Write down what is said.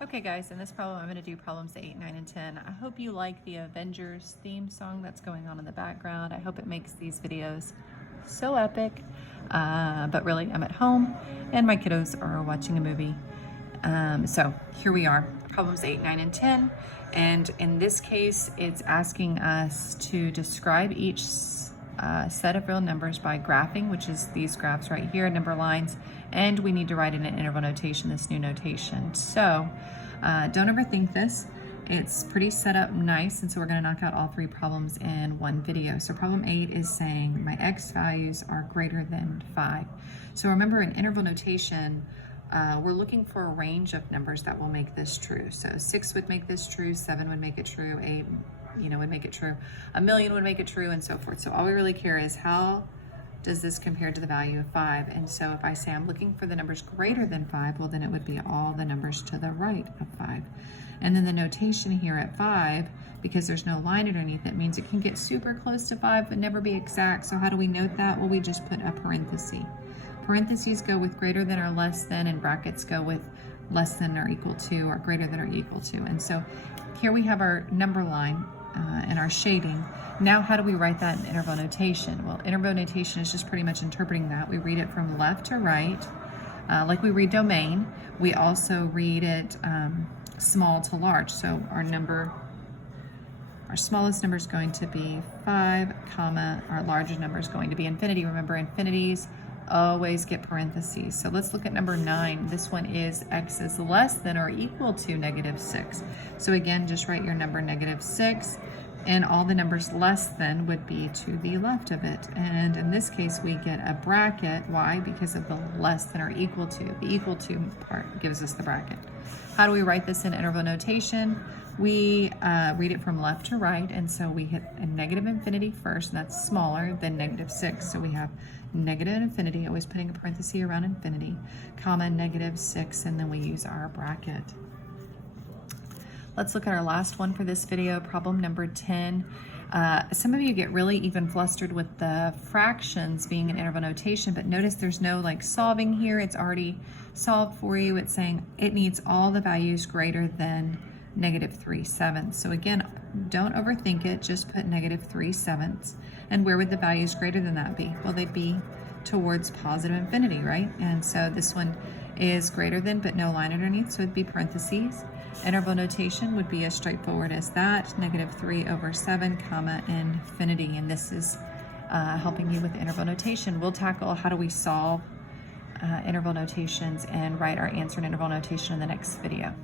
Okay guys, in this problem I'm going to do problems 8, 9, and 10. I hope you like the Avengers theme song that's going on in the background. I hope it makes these videos so epic. But really, I'm at home and my kiddos are watching a movie. So here we are, problems 8, 9, and 10. And in this case, it's asking us to describe each set of real numbers by graphing, which is these graphs right here, number lines, and we need to write in an interval notation, this new notation. So don't overthink this. It's pretty set up nice, and so we're going to knock out all three problems in one video. So problem 8 is saying my x values are greater than 5. So remember, in interval notation, we're looking for a range of numbers that will make this true. So 6 would make this true, 7 would make it true, 8 would make it true, 1,000,000 would make it true, and so forth. So all we really care is how does this compare to the value of 5? And so if I say I'm looking for the numbers greater than 5, well then it would be all the numbers to the right of 5. And then the notation here at 5, because there's no line underneath it, means it can get super close to 5 but never be exact. So how do we note that? Well, we just put a parenthesis. Parentheses go with greater than or less than, and brackets go with less than or equal to, or greater than or equal to. And so here we have our number line and our shading. Now how do we write that in interval notation? Well, interval notation is just pretty much interpreting that. We read it from left to right, like we read domain. We also read it small to large. So our smallest number is going to be 5, comma, our largest number is going to be infinity. Remember, infinities always get parentheses. So let's look at number 9. This one is x is less than or equal to -6. So again, just write your number -6, and all the numbers less than would be to the left of it. And in this case, we get a bracket. Why? Because of the less than or equal to. The equal to part gives us the bracket. How do we write this in interval notation? We read it from left to right, and so we hit a negative infinity first, and that's smaller than -6. So we have negative infinity, always putting a parenthesis around infinity, comma, -6, and then we use our bracket. Let's look at our last one for this video, problem number 10. Some of you get really even flustered with the fractions being in interval notation, but notice there's no like solving here. It's already solved for you. It's saying it needs all the values greater than -3/7. So again, don't overthink it, just put -3/7. And where would the values greater than that be? Well, they'd be towards positive infinity, right? And so this one is greater than, but no line underneath, so it'd be parentheses. Interval notation would be as straightforward as that, -3/7, comma, infinity. And this is helping you with interval notation. We'll tackle how do we solve interval notations and write our answer in interval notation in the next video.